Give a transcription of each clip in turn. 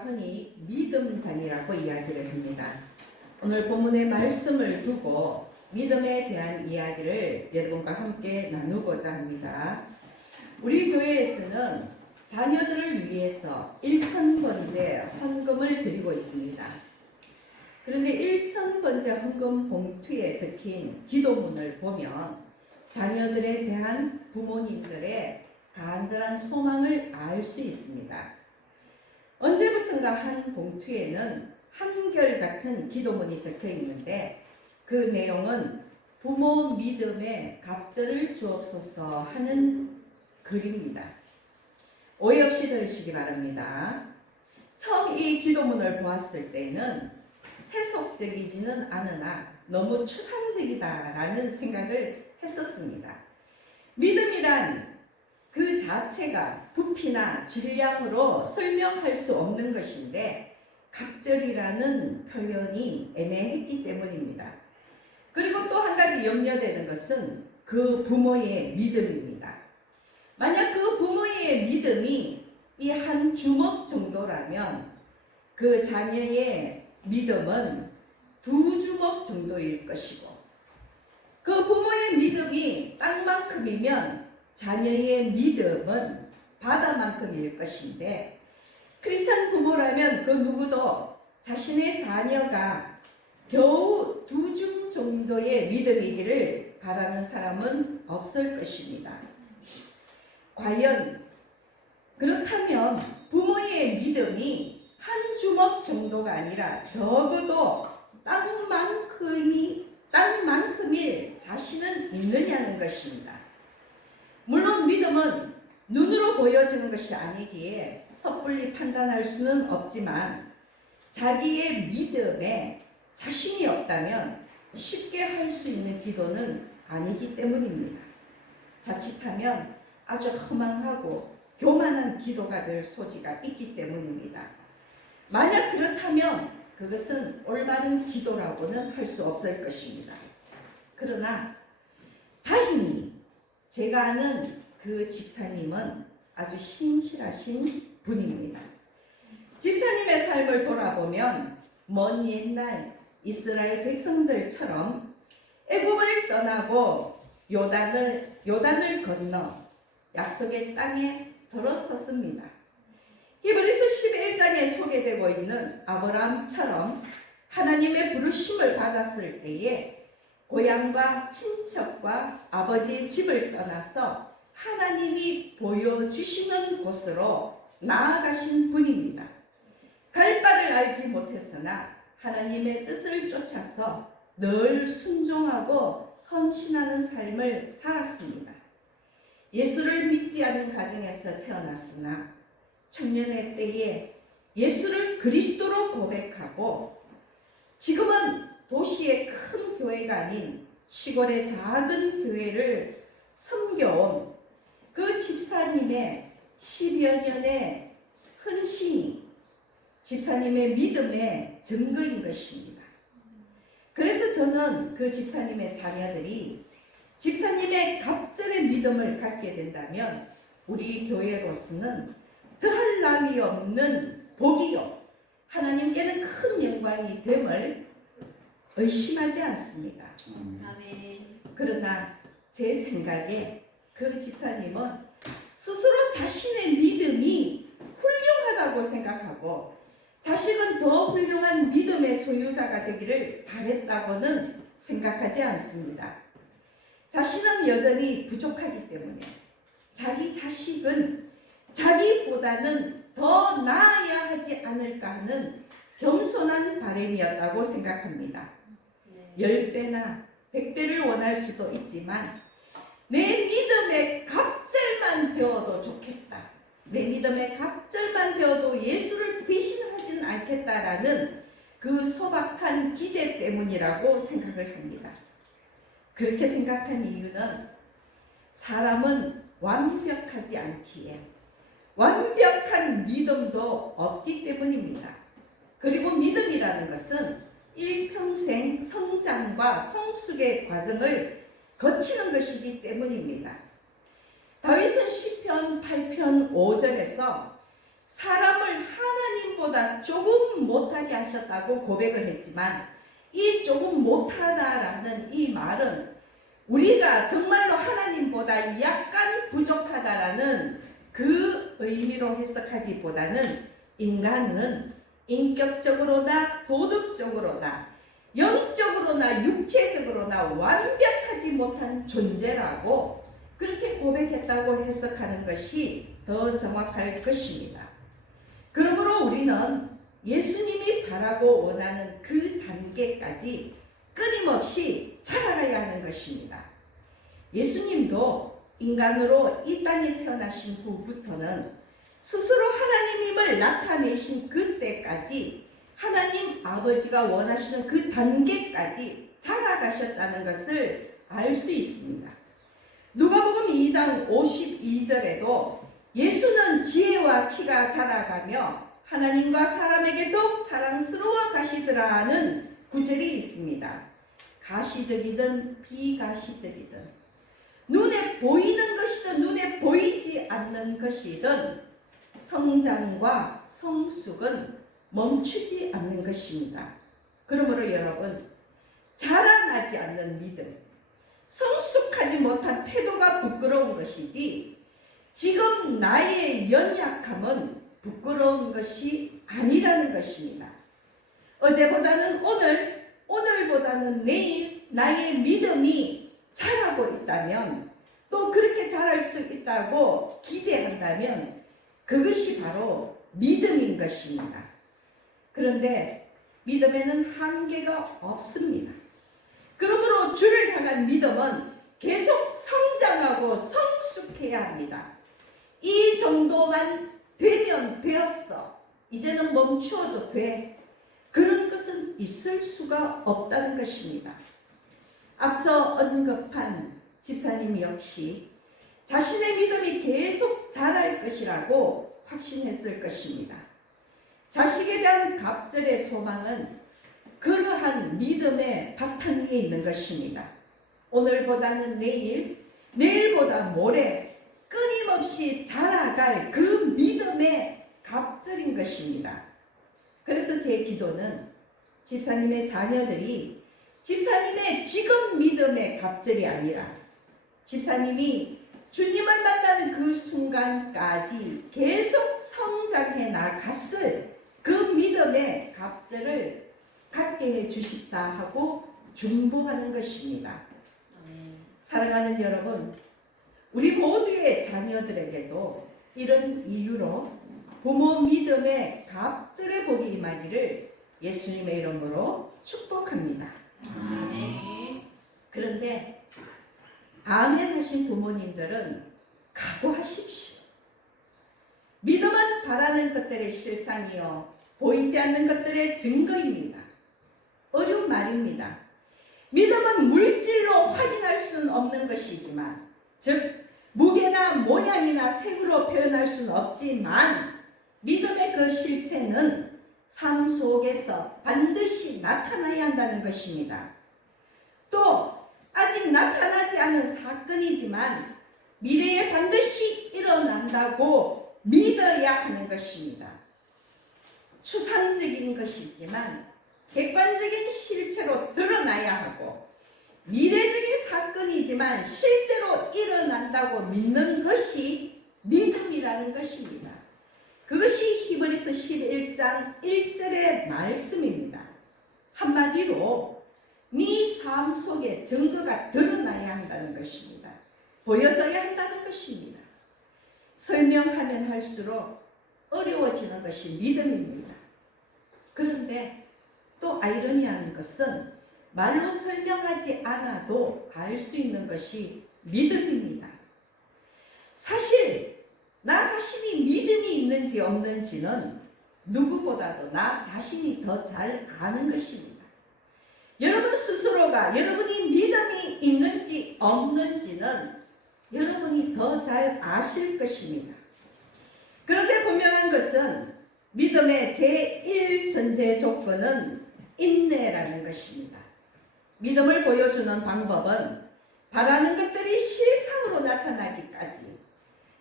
흔히 믿음장이라고 이야기를 합니다. 오늘 본문의 말씀을 두고 믿음에 대한 이야기를 여러분과 함께 나누고자 합니다. 우리 교회에서는 자녀들을 위해서 1000번째 헌금을 드리고 있습니다. 그런데 1000번째 헌금 봉투에 적힌 기도문을 보면 자녀들에 대한 부모님들의 간절한 소망을 알 수 있습니다. 언제부턴가 한 봉투에는 한결같은 기도문이 적혀 있는데 그 내용은 부모 믿음에 갑절을 주옵소서 하는 글입니다. 오해 없이 들으시기 바랍니다. 처음 이 기도문을 보았을 때는 세속적이지는 않으나 너무 추상적이다라는 생각을 했었습니다. 믿음이란 그 자체가 부피나 질량으로 설명할 수 없는 것인데 갑절이라는 표현이 애매했기 때문입니다. 그리고 또 한 가지 염려되는 것은 그 부모의 믿음입니다. 만약 그 부모의 믿음이 이 한 주먹 정도라면 그 자녀의 믿음은 2주먹 정도일 것이고 그 부모의 믿음이 땅만큼이면 자녀의 믿음은 바다만큼일 것인데 크리스찬 부모라면 그 누구도 자신의 자녀가 겨우 2줌 정도의 믿음이기를 바라는 사람은 없을 것입니다. 과연 그렇다면 부모의 믿음이 한 주먹 정도가 아니라 적어도 땅만큼일 자신은 있느냐는 것입니다. 물론 믿음은 눈으로 보여지는 것이 아니기에 섣불리 판단할 수는 없지만 자기의 믿음에 자신이 없다면 쉽게 할 수 있는 기도는 아니기 때문입니다. 자칫하면 아주 허망하고 교만한 기도가 될 소지가 있기 때문입니다. 만약 그렇다면 그것은 올바른 기도라고는 할 수 없을 것입니다. 그러나 다행히 제가 아는 그 집사님은 아주 신실하신 분입니다. 집사님의 삶을 돌아보면 먼 옛날 이스라엘 백성들처럼 애굽을 떠나고 요단을 건너 약속의 땅에 들어섰습니다. 히브리서 11장에 소개되고 있는 아브라함처럼 하나님의 부르심을 받았을 때에 고향과 친척과 아버지의 집을 떠나서 하나님이 보여주시는 곳으로 나아가신 분입니다. 갈 바를 알지 못했으나 하나님의 뜻을 쫓아서 늘 순종하고 헌신하는 삶을 살았습니다. 예수를 믿지 않는 가정에서 태어났으나 청년의 때에 예수를 그리스도로 고백하고 지금은 도시의 큰 교회가 아닌 시골의 작은 교회를 섬겨온 그 집사님의 10여 년의 헌신이 집사님의 믿음의 증거인 것입니다. 그래서 저는 그 집사님의 자녀들이 집사님의 갑절의 믿음을 갖게 된다면 우리 교회로서는 더할 나위 없는 복이요 하나님께는 큰 영광이 됨을 의심하지 않습니다. 그러나 제 생각에 그 집사님은 스스로 자신의 믿음이 훌륭하다고 생각하고 자신은 더 훌륭한 믿음의 소유자가 되기를 바랬다고는 생각하지 않습니다. 자신은 여전히 부족하기 때문에 자기 자식은 자기보다는 더 나아야 하지 않을까 하는 겸손한 바람이었다고 생각합니다. 10배나 100배를 원할 수도 있지만 내 믿음의 갑절만 되어도 좋겠다. 내 믿음의 갑절만 되어도 예수를 배신하지는 않겠다라는 그 소박한 기대 때문이라고 생각을 합니다. 그렇게 생각한 이유는 사람은 완벽하지 않기에 완벽한 믿음도 없기 때문입니다. 그리고 믿음이라는 것은 일평생 성장과 성숙의 과정을 거치는 것이기 때문입니다. 다윗은 시편 8편 5절에서 사람을 하나님보다 하나님보다 조금 못하게 하셨다고 고백을 했지만, 이 조금 못하다라는 이 말은 우리가 정말로 하나님보다 약간 부족하다라는 그 의미로 해석하기보다는 인간은 인격적으로나 도덕적으로나 영적으로나 육체적으로나 완벽하지 못한 존재라고 그렇게 고백했다고 해석하는 것이 더 정확할 것입니다. 그러므로 우리는 예수님이 바라고 원하는 그 단계까지 끊임없이 자라가야 하는 것입니다. 예수님도 인간으로 이 땅에 태어나신 후부터는 스스로 하나님임을 나타내신 그때까지 하나님 아버지가 원하시는 그 단계까지 자라가셨다는 것을 알 수 있습니다. 누가복음 2장 52절에도 예수는 지혜와 키가 자라가며 하나님과 사람에게 더욱 사랑스러워 가시더라는 구절이 있습니다. 가시적이든 비가시적이든 눈에 보이는 것이든 눈에 보이지 않는 것이든 성장과 성숙은 멈추지 않는 것입니다. 그러므로 여러분, 자라나지 않는 믿음, 성숙하지 못한 태도가 부끄러운 것이지 지금 나의 연약함은 부끄러운 것이 아니라는 것입니다. 어제보다는 오늘, 오늘보다는 내일 나의 믿음이 자라고 있다면, 또 그렇게 자랄 수 있다고 기대한다면 그것이 바로 믿음인 것입니다. 그런데 믿음에는 한계가 없습니다. 그러므로 주를 향한 믿음은 계속 성장하고 성숙해야 합니다. 이 정도만 되면 되었어, 이제는 멈추어도 돼, 그런 것은 있을 수가 없다는 것입니다. 앞서 언급한 집사님 역시 자신의 믿음이 계속 자랄 것이라고 확신했을 것입니다. 자식에 대한 갑절의 소망은 그러한 믿음의 바탕 위에 있는 것입니다. 오늘보다는 내일, 내일보다 모레 끊임없이 자라갈 그 믿음의 갑절인 것입니다. 그래서 제 기도는 집사님의 자녀들이 집사님의 지금 믿음의 갑절이 아니라 집사님이 주님을 만나는 그 순간까지 계속 성장해 나갔을 그 믿음의 갑절을 갖게 해 주십사 하고 중보하는 것입니다. 사랑하는 여러분, 우리 모두의 자녀들에게도 이런 이유로 부모 믿음의 갑절의 복이 임하기를 예수님의 이름으로 축복합니다. 아멘. 그런데 아멘 하신 부모님들은 각오하십시오. 믿음은 바라는 것들의 실상이요 보이지 않는 것들의 증거입니다. 어려운 말입니다. 믿음은 물질로 확인할 수는 없는 것이지만, 즉 무게나 모양이나 색으로 표현할 수는 없지만 믿음의 그 실체는 삶 속에서 반드시 나타나야 한다는 것입니다. 또 아직 나타나지 않은 사건이지만 미래에 반드시 일어난다고 믿어야 하는 것입니다. 추상적인 것이지만 객관적인 실체로 드러나야 하고, 미래적인 사건이지만 실제로 일어난다고 믿는 것이 믿음이라는 것입니다. 그것이 히브리서 11장 1절의 말씀입니다. 한마디로 네 삶 속에 증거가 드러나야 한다는 것입니다. 보여져야 한다는 것입니다. 설명하면 할수록 어려워지는 것이 믿음입니다. 그런데 또 아이러니한 것은 말로 설명하지 않아도 알 수 있는 것이 믿음입니다. 사실 나 자신이 믿음이 있는지 없는지는 누구보다도 나 자신이 더 잘 아는 것입니다. 여러분 스스로가 여러분이 믿음이 있는지 없는지는 여러분이 더 잘 아실 것입니다. 그런데 분명한 것은 믿음의 제1전제 조건은 인내라는 것입니다. 믿음을 보여주는 방법은 바라는 것들이 실상으로 나타나기까지,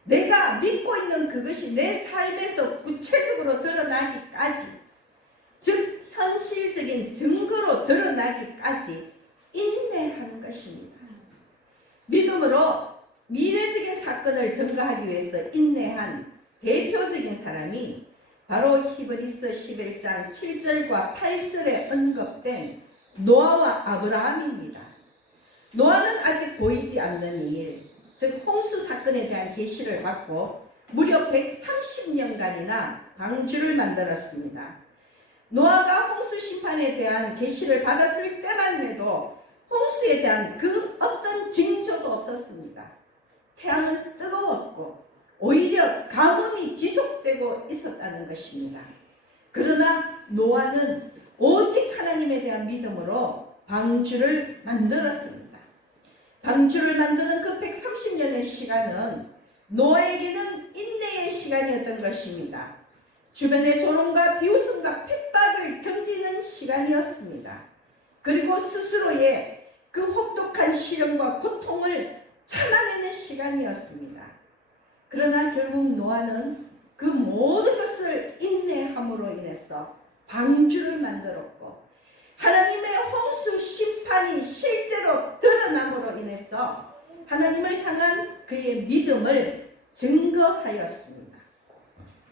내가 믿고 있는 그것이 내 삶에서 구체적으로 드러나기까지, 즉 현실적인 증거로 드러나기까지 인내하는 것입니다. 믿음으로 미래적인 사건을 증거하기 위해서 인내한 대표적인 사람이 바로 히브리서 11장 7절과 8절에 언급된 노아와 아브라함입니다. 노아는 아직 보이지 않는 일, 즉 홍수 사건에 대한 계시를 받고 무려 130년간이나 방주를 만들었습니다. 노아가 홍수 심판에 대한 계시를 받았을 때만 해도 홍수에 대한 그 어떤 징조도 없었습니다. 태양은 뜨거웠고 오히려 가뭄이 지속되고 있었다는 것입니다. 그러나 노아는 오직 하나님에 대한 믿음으로 방주를 만들었습니다. 방주를 만드는 그 130년의 시간은 노아에게는 인내의 시간이었던 것입니다. 주변의 조롱과 비웃음과 핍박을 견디는 시간이었습니다. 그리고 스스로의 그 혹독한 시련과 고통을 참아내는 시간이었습니다. 그러나 결국 노아는 그 모든 것을 인내함으로 인해서 방주를 만들었고 하나님의 홍수 심판이 실제로 드러남으로 인해서 하나님을 향한 그의 믿음을 증거하였습니다.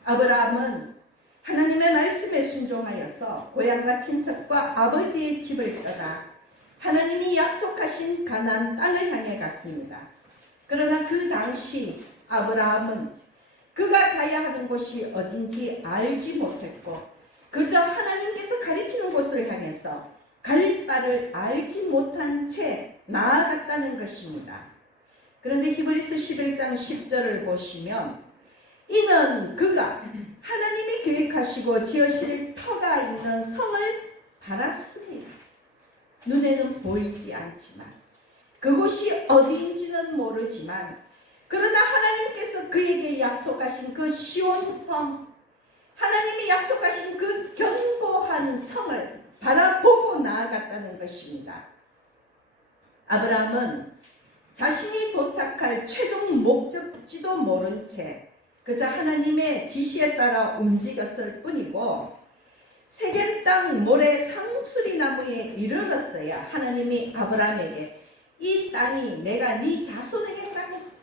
아브라함은 하나님의 말씀에 순종하여서 고향과 친척과 아버지의 집을 떠나 하나님이 약속하신 가나안 땅을 향해 갔습니다. 그러나 그 당시 아브라함은 그가 가야 하는 곳이 어딘지 알지 못했고 그저 하나님께서 가리키는 곳을 향해서 갈 바를 알지 못한 채 나아갔다는 것입니다. 그런데 히브리서 11장 10절을 보시면 이는 그가 하나님이 계획하시고 지으실 터가 있는 성을 바랐습니다. 눈에는 보이지 않지만 그곳이 어디인지는 모르지만 그러나 하나님께서 그에게 약속하신 그 시온성, 하나님이 약속하신 그 견고한 성을 바라보고 나아갔다는 것입니다. 아브라함은 자신이 도착할 최종 목적지도 모른 채 그저 하나님의 지시에 따라 움직였을 뿐이고 세겜 땅 모래 상수리 나무에 이르렀어야 하나님이 아브라함에게 이 땅이 내가 네 자손에게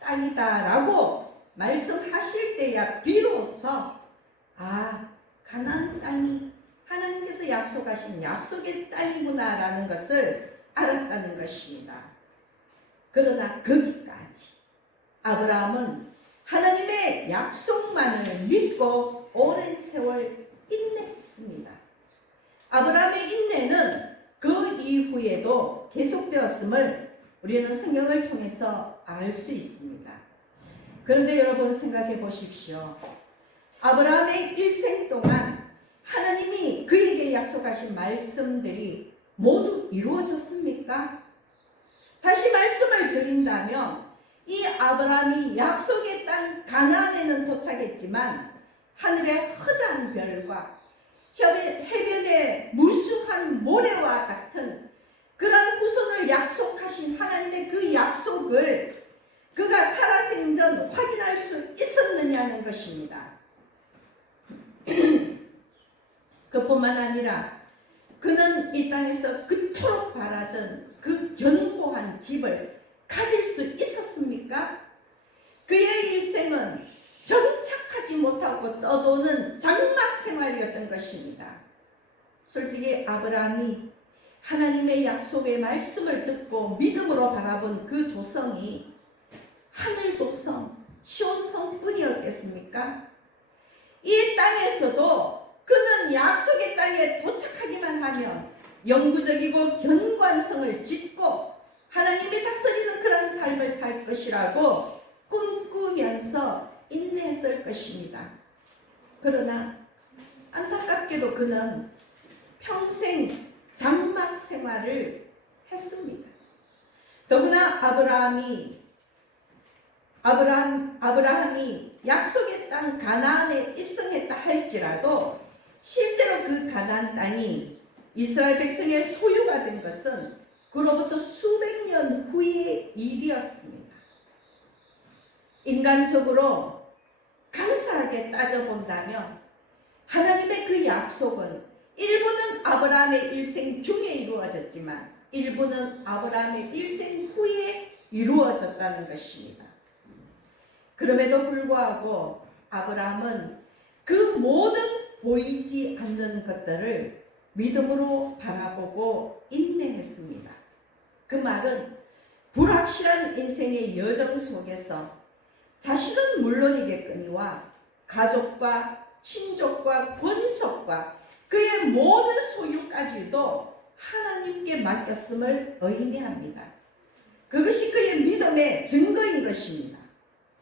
땅이다 라고 말씀하실 때야 비로소 가나안 땅이 하나님께서 약속하신 약속의 땅이구나 라는 것을 알았다는 것입니다. 그러나 거기까지 아브라함은 하나님의 약속만을 믿고 오랜 세월 인내했습니다. 아브라함의 인내는 그 이후에도 계속되었음을 우리는 성경을 통해서 알 수 있습니다. 그런데 여러분 생각해 보십시오. 아브라함의 일생 동안 하나님이 그에게 약속하신 말씀들이 모두 이루어졌습니까? 다시 말씀을 드린다면 이 아브라함이 약속의 땅 가나안에는 도착했지만 하늘의 허다한 별과 해변의 무수한 모래와 같은 그런 후손을 약속하신 하나님의 그 약속을 그가 살아생전 확인할 수 있었느냐는 것입니다. 그뿐만 아니라 그는 이 땅에서 그토록 바라던 그 견고한 집을 가질 수 있었습니까? 그의 일생은 정착하지 못하고 떠도는 장막 생활이었던 것입니다. 솔직히 아브라함이 하나님의 약속의 말씀을 듣고 믿음으로 바라본 그 도성이 하늘 도성, 시온성 뿐이었겠습니까? 이 땅에서도 그는 약속의 땅에 도착하기만 하면 영구적이고 견고한 성을 짓고 하나님이 다스리는 그런 삶을 살 것이라고 꿈꾸면서 인내했을 것입니다. 그러나 안타깝게도 그는 평생 장막 생활을 했습니다. 더구나 아브라함이 약속의 땅 가나안에 입성했다 할지라도 실제로 그 가나안 땅이 이스라엘 백성의 소유가 된 것은 그로부터 수백 년 후의 일이었습니다. 인간적으로 간사하게 따져본다면 하나님의 그 약속은 일부는 아브라함의 일생 중에 이루어졌지만 일부는 아브라함의 일생 후에 이루어졌다는 것입니다. 그럼에도 불구하고 아브라함은 그 모든 보이지 않는 것들을 믿음으로 바라보고 인내했습니다. 그 말은 불확실한 인생의 여정 속에서 자신은 물론이겠거니와 가족과 친족과 권속과 그의 모든 소유까지도 하나님께 맡겼음을 의미합니다. 그것이 그의 믿음의 증거인 것입니다.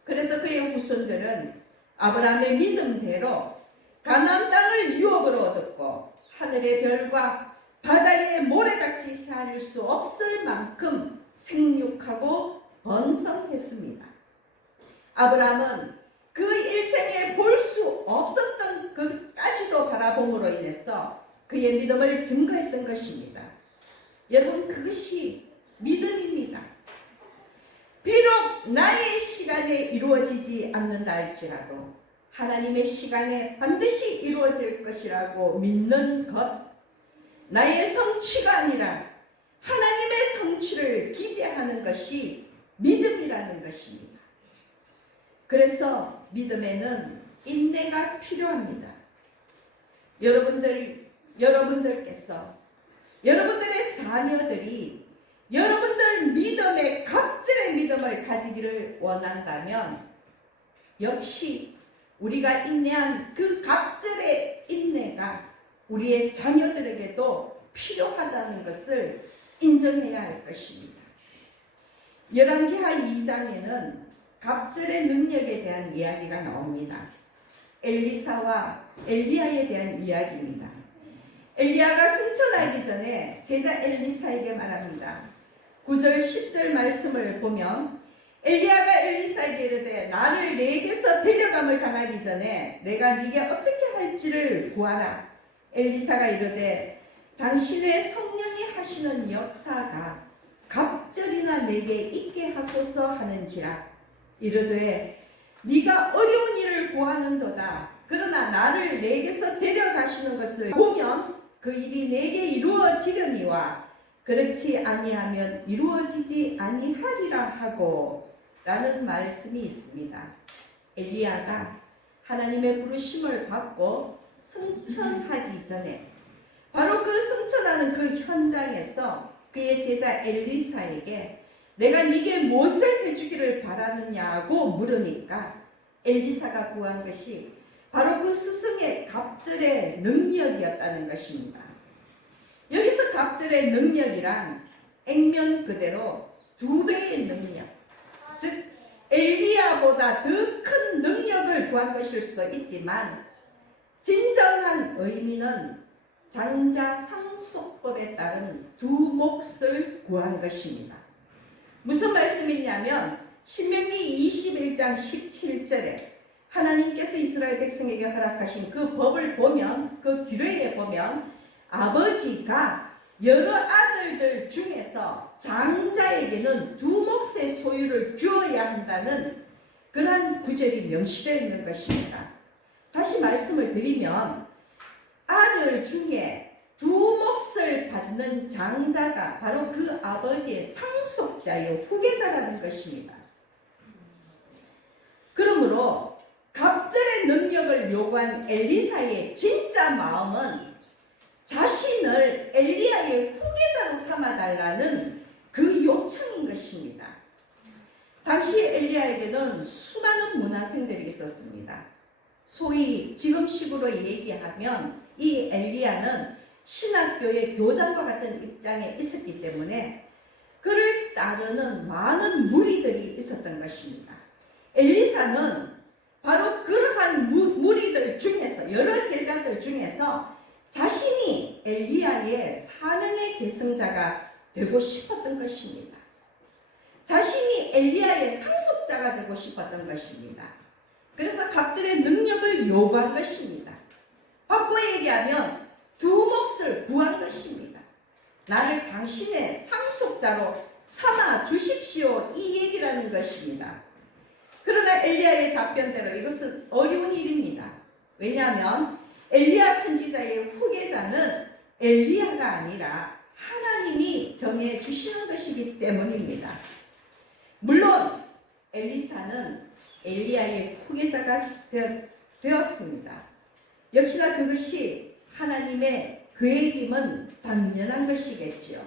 그래서 그의 후손들은 아브라함의 믿음대로 가나안 땅을 유업으로 얻었고 하늘의 별과 바다의 모래같이 헤아릴 수 없을 만큼 생육하고 번성했습니다. 아브라함은 그 일생에 볼 수 없었던 것까지도 바라봄으로 인해서 그의 믿음을 증거했던 것입니다. 여러분, 그것이 믿음입니다. 비록 나의 시간에 이루어지지 않는다 할지라도 하나님의 시간에 반드시 이루어질 것이라고 믿는 것, 나의 성취가 아니라 하나님의 성취를 기대하는 것이 믿음이라는 것입니다. 그래서 믿음에는 인내가 필요합니다. 여러분들께서 여러분들의 자녀들이 여러분들 믿음의 갑절의 믿음을 가지기를 원한다면 역시 우리가 인내한 그 갑절의 인내가 우리의 자녀들에게도 필요하다는 것을 인정해야 할 것입니다. 열왕기하 2장에는 갑절의 능력에 대한 이야기가 나옵니다. 엘리사와 엘리야에 대한 이야기입니다. 엘리야가 승천하기 전에 제자 엘리사에게 말합니다. 9절 10절 말씀을 보면 엘리야가 엘리사에게 이르되 나를 네게서 데려감을 당하기 전에 내가 네게 어떻게 할지를 구하라. 엘리사가 이르되 당신의 성령이 하시는 역사가 갑절이나 내게 있게 하소서 하는지라. 이르되 네가 어려운 일을 구하는도다. 그러나 나를 네게서 데려가시는 것을 보면 그 일이 내게 이루어지려니와 그렇지 아니하면 이루어지지 아니하리라 하고 라는 말씀이 있습니다. 엘리야가 하나님의 부르심을 받고 승천하기 전에 바로 그 승천하는 그 현장에서 그의 제자 엘리사에게 내가 네게 무엇을 해주기를 바라느냐고 물으니까 엘리사가 구한 것이 바로 그 스승의 갑절의 능력이었다는 것입니다. 여기서 갑절의 능력이란 액면 그대로 2배의 능력, 즉 엘리야보다 더 큰 능력을 구한 것일 수도 있지만 진정한 의미는 장자 상속법에 따른 2몫을 구한 것입니다. 무슨 말씀이냐면 신명기 21장 17절에 하나님께서 이스라엘 백성에게 허락하신 그 법을 보면 그 규례에 보면 아버지가 여러 아들들 중에서 장자에게는 2몫의 소유를 주어야 한다는 그러한 구절이 명시되어 있는 것입니다. 다시 말씀을 드리면 아들 중에 2몫을 받는 장자가 바로 그 아버지의 상속자요 후계자라는 것입니다. 그러므로 갑절의 능력을 요구한 엘리사의 진짜 마음은 자신을 엘리야의 후계자로 삼아달라는 그 요청인 것입니다. 당시 엘리야에게는 수많은 문화생들이 있었습니다. 소위 지금식으로 얘기하면 이 엘리야는 신학교의 교장과 같은 입장에 있었기 때문에 그를 따르는 많은 무리들이 있었던 것입니다. 엘리사는 바로 그러한 무리들 중에서 여러 제자들 중에서 자신이 엘리야의 사명의 계승자가 되고 싶었던 것입니다. 자신이 엘리야의 상속자가 되고 싶었던 것입니다. 그래서 갑절의 능력을 요구한 것입니다. 바꿔 얘기하면 2몫을 구한 것입니다. 나를 당신의 상속자로 삼아 주십시오. 이 얘기라는 것입니다. 그러나 엘리야의 답변대로 이것은 어려운 일입니다. 왜냐하면 엘리야 선지자의 후계자는 엘리야가 아니라 하나님이 정해 주시는 것이기 때문입니다. 물론 엘리사는 엘리야의 후계자가 되었습니다. 역시나 그것이 하나님의 계획임은 당연한 것이겠지요.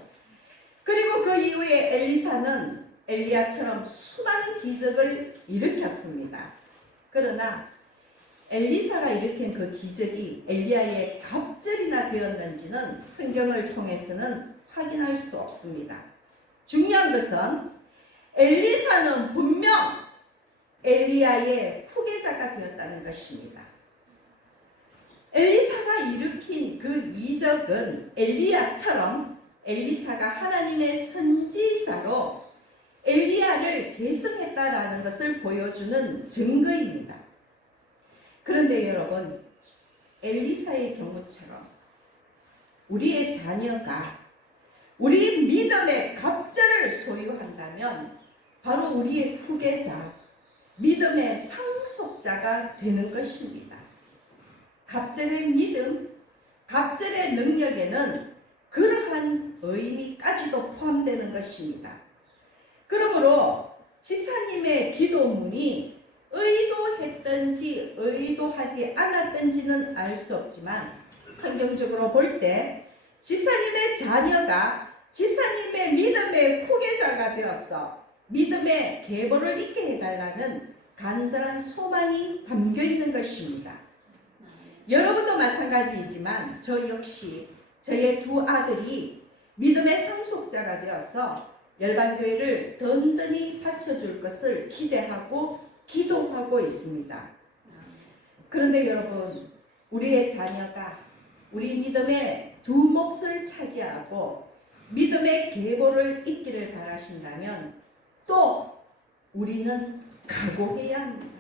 그리고 그 이후에 엘리사는 엘리야처럼 수많은 기적을 일으켰습니다. 그러나 엘리사가 일으킨 그 기적이 엘리야의 갑절이나 되었는지는 성경을 통해서는 확인할 수 없습니다. 중요한 것은 엘리사는 분명 엘리야의 후계자가 되었다는 것입니다. 엘리사가 일으킨 그 이적은 엘리야처럼 엘리사가 하나님의 선지자로 엘리야를 계승했다라는 것을 보여주는 증거입니다. 그런데 여러분, 엘리사의 경우처럼 우리의 자녀가 우리 믿음의 갑절을 소유한다면 바로 우리의 후계자, 믿음의 상속자가 되는 것입니다. 갑절의 믿음, 갑절의 능력에는 그러한 의미까지도 포함되는 것입니다. 그러므로 집사님의 기도문이 의도했든지 의도하지 않았든지는 알 수 없지만 성경적으로 볼 때 집사님의 자녀가 집사님의 믿음의 후계자가 되어서 믿음의 계보를 잇게 해달라는 간절한 소망이 담겨 있는 것입니다. 여러분도 마찬가지이지만 저 역시 저의 두 아들이 믿음의 상속자가 되어서 열방교회를 든든히 받쳐줄 것을 기대하고 기도하고 있습니다. 그런데 여러분, 우리의 자녀가 우리 믿음의 두 몫을 차지하고 믿음의 계보를 잇기를 바라신다면 또 우리는 각오해야 합니다.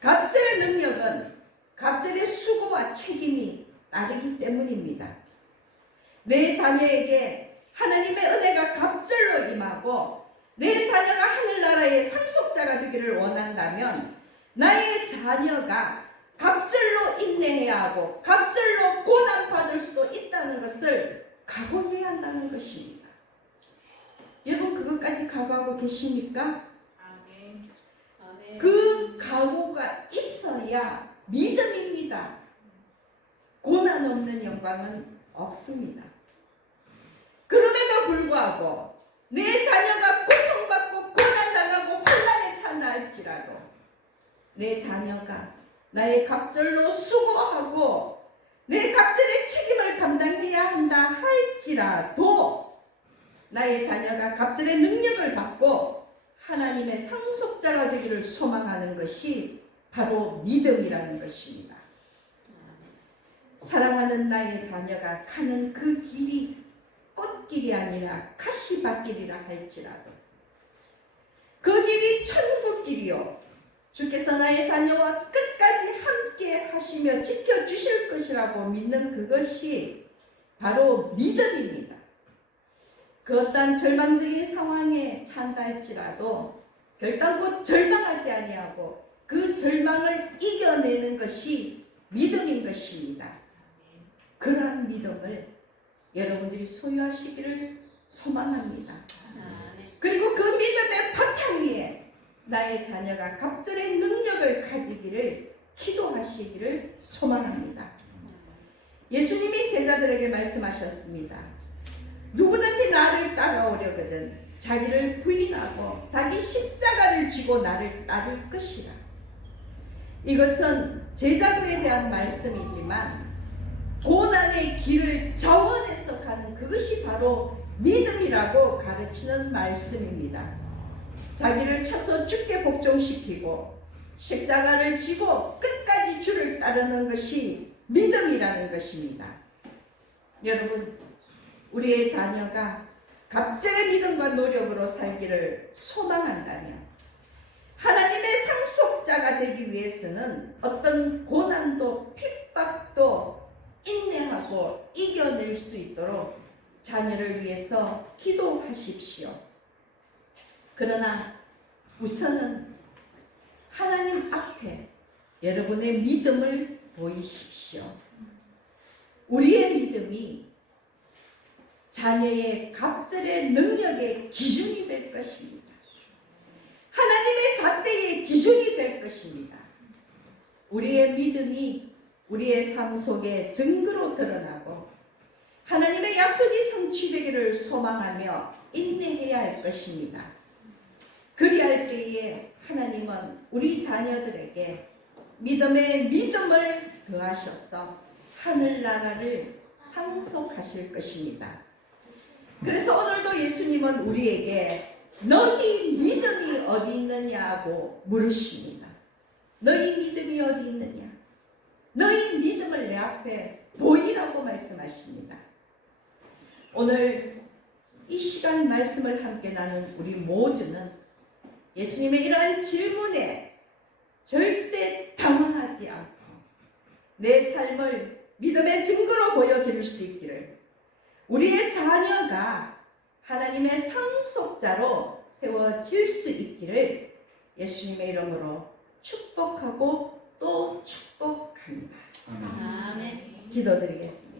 갑절의 능력은 갑절의 수고와 책임이 따르기 때문입니다. 내 자녀에게 하나님의 은혜가 갑절로 임하고 내 자녀가 하늘나라의 상속자가 되기를 원한다면 나의 자녀가 갑절로 인내해야 하고 갑절로 고난받을 수도 있다는 것을 각오해야 한다는 것입니다. 여러분, 그것까지 각오하고 계십니까? 아멘. 아멘. 그 각오가 있어야 믿음입니다. 고난 없는 영광은 없습니다. 그럼에도 불구하고 내 자녀가 고통받고 고난당하고 혼란에 찬다 할지라도 내 자녀가 나의 갑절로 수고하고 내 갑절의 책임을 감당해야 한다 할지라도 나의 자녀가 갑절의 능력을 받고 하나님의 상속자가 되기를 소망하는 것이 바로 믿음이라는 것입니다. 사랑하는 나의 자녀가 가는 그 길이 꽃길이 아니라 가시밭길이라 할지라도 그 길이 천국길이요 주께서 나의 자녀와 끝까지 함께 하시며 지켜주실 것이라고 믿는 그것이 바로 믿음입니다. 그 어떠한 절망적인 상황에 찬다 할지라도 결단코 절망하지 아니하고 그 절망을 이겨내는 것이 믿음인 것입니다. 그러한 믿음을 여러분들이 소유하시기를 소망합니다. 그리고 그 믿음의 바탕 위에 나의 자녀가 갑절의 능력을 가지기를 기도하시기를 소망합니다. 예수님이 제자들에게 말씀하셨습니다. 누구든지 나를 따라오려거든 자기를 부인하고 자기 십자가를 지고 나를 따를 것이라. 이것은 제자들에 대한 말씀이지만 고난의 길을 자원해서 가는 그것이 바로 믿음이라고 가르치는 말씀입니다. 자기를 쳐서 죽게 복종시키고 십자가를 지고 끝까지 주를 따르는 것이 믿음이라는 것입니다. 여러분, 우리의 자녀가 갑절의 믿음과 노력으로 살기를 소망한다면 하나님의 상속자가 되기 위해서는 어떤 고난도 핍박도 인내하고 이겨낼 수 있도록 자녀를 위해서 기도하십시오. 그러나 우선은 하나님 앞에 여러분의 믿음을 보이십시오. 우리의 믿음이 자녀의 갑절의 능력의 기준이 될 것입니다. 하나님의 잣대의 기준이 될 것입니다. 우리의 믿음이 우리의 삶 속에 증거로 드러나고 하나님의 약속이 성취되기를 소망하며 인내해야 할 것입니다. 그리할 때에 하나님은 우리 자녀들에게 믿음의 믿음을 더하셔서 하늘나라를 상속하실 것입니다. 그래서 오늘도 예수님은 우리에게 너희 믿음이 어디 있느냐고 물으십니다. 너희 믿음이 어디 있느냐? 너희 믿음을 내 앞에 보이라고 말씀하십니다. 오늘 이 시간 말씀을 함께 나눈 우리 모두는 예수님의 이러한 질문에 절대 당황하지 않고 내 삶을 믿음의 증거로 보여드릴 수 있기를, 우리의 자녀가 하나님의 상속자로 세워질 수 있기를 예수님의 이름으로 축복하고 또 축복합니다. 아멘. 기도드리겠습니다.